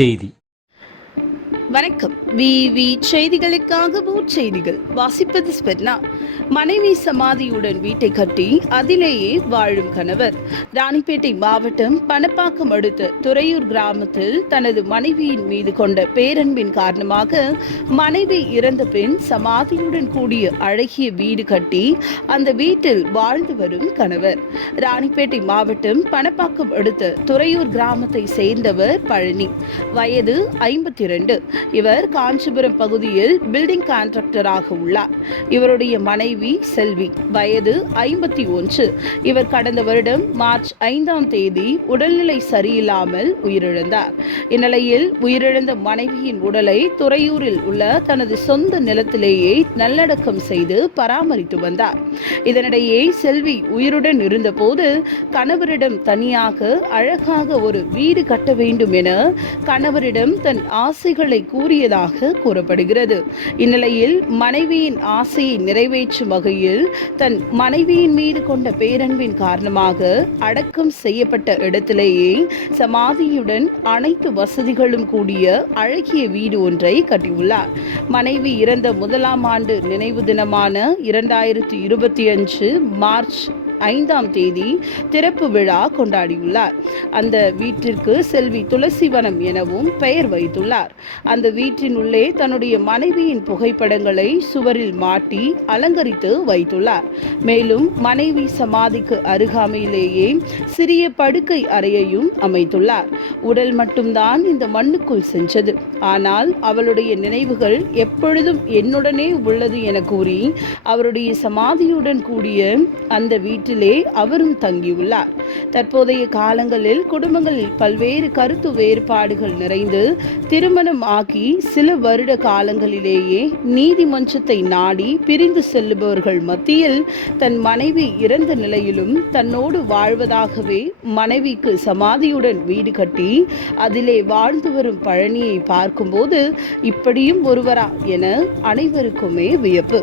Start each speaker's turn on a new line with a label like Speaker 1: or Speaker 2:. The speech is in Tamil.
Speaker 1: செய்தி
Speaker 2: வணக்கம். விவி செய்திகளுக்காக செய்திகள். வாசிப்பது ஸ்பெர்னா. மனைவி சமாதியுடன் வீட்டை கட்டி அதிலேயே வாழும் கணவர். ராணிப்பேட்டை மாவட்டம் பணப்பாக்கம் அடுத்த துறையூர் கிராமத்தில் தனது மனைவியின் மீது கொண்ட பேரன்பின் காரணமாக மனைவி இறந்த பின் சமாதியுடன் கூடிய அழகிய வீடு கட்டி அந்த வீட்டில் வாழ்ந்து வரும் கணவர். ராணிப்பேட்டை மாவட்டம் பணப்பாக்கம் அடுத்த துறையூர் கிராமத்தை சேர்ந்தவர் பழனி. வயது ஐம்பத்தி இரண்டு இவர் காஞ்சிபுரம் பகுதியில் பில்டிங் கான்ட்ராக்டராக உள்ளார். இவருடைய மனைவி செல்வி வயது ஐம்பத்தி ஒன்று. இவர் கடந்த வருடம் மார்ச் ஐந்தாம் தேதி உடல்நிலை சரியில்லாமல் உயிரிழந்தார். இந்நிலையில் உயிரிழந்த மனைவியின் உடலை துறையூரில் உள்ள தனது சொந்த நிலத்திலேயே நல்லடக்கம் செய்து பராமரித்து வந்தார். இதனிடையே செல்வி உயிருடன் இருந்தபோது கணவரிடம் தனியாக அழகாக ஒரு வீடு கட்ட வேண்டும் என கணவரிடம் தன் ஆசைகளை கூறியதாக கூறப்படுகிறது. இந்நிலையில் மனைவியின் ஆசையை நிறைவேற்றும் வகையில் தன் மனைவியின் மீது கொண்ட பேரன்பின் காரணமாக அடக்கம் செய்யப்பட்ட இடத்திலேயே சமாதியுடன் அனைத்து வசதிகளும் கூடிய அழகிய வீடு ஒன்றை கட்டியுள்ளார். மனைவி இறந்த முதலாம் ஆண்டு நினைவு தினமான இரண்டாயிரத்தி இருபத்தி அஞ்சு மார்ச் ஐந்தாம் தேதி திறப்பு விழா கொண்டாடியுள்ளார். அந்த வீட்டிற்கு செல்வி துளசிவனம் எனவும் பெயர் வைத்துள்ளார். அந்த வீட்டின் உள்ளே தன்னுடைய மனைவியின் புகைப்படங்களை சுவரில் மாட்டி அலங்கரித்து வைத்துள்ளார். மேலும் மனைவி சமாதிக்கு அருகாமையிலேயே சிறிய படுக்கை அறையையும் அமைத்துள்ளார். உடல் மட்டும்தான் இந்த மண்ணுக்குள் சென்றது. ஆனால் அவளுடைய நினைவுகள் எப்பொழுதும் என்னுடனே உள்ளது என கூறி அவருடைய சமாதியுடன் கூடிய அந்த வீட்டில் வீட்டிலே அவரும் தங்கியுள்ளார். தற்போதைய காலங்களில் குடும்பங்களில் பல்வேறு கருத்து வேறுபாடுகள் நிறைந்து திருமணம் ஆகி சில வருட காலங்களிலேயே நீதிமன்றத்தை நாடி பிரிந்து செல்லுபவர்கள் மத்தியில் தன் மனைவி இறந்த நிலையிலும் தன்னோடு வாழ்வதாகவே மனைவிக்கு சமாதியுடன் வீடு கட்டி அதிலே வாழ்ந்து வரும் பழனியை பார்க்கும்போது இப்படியும் ஒருவரா என அனைவருக்குமே வியப்பு.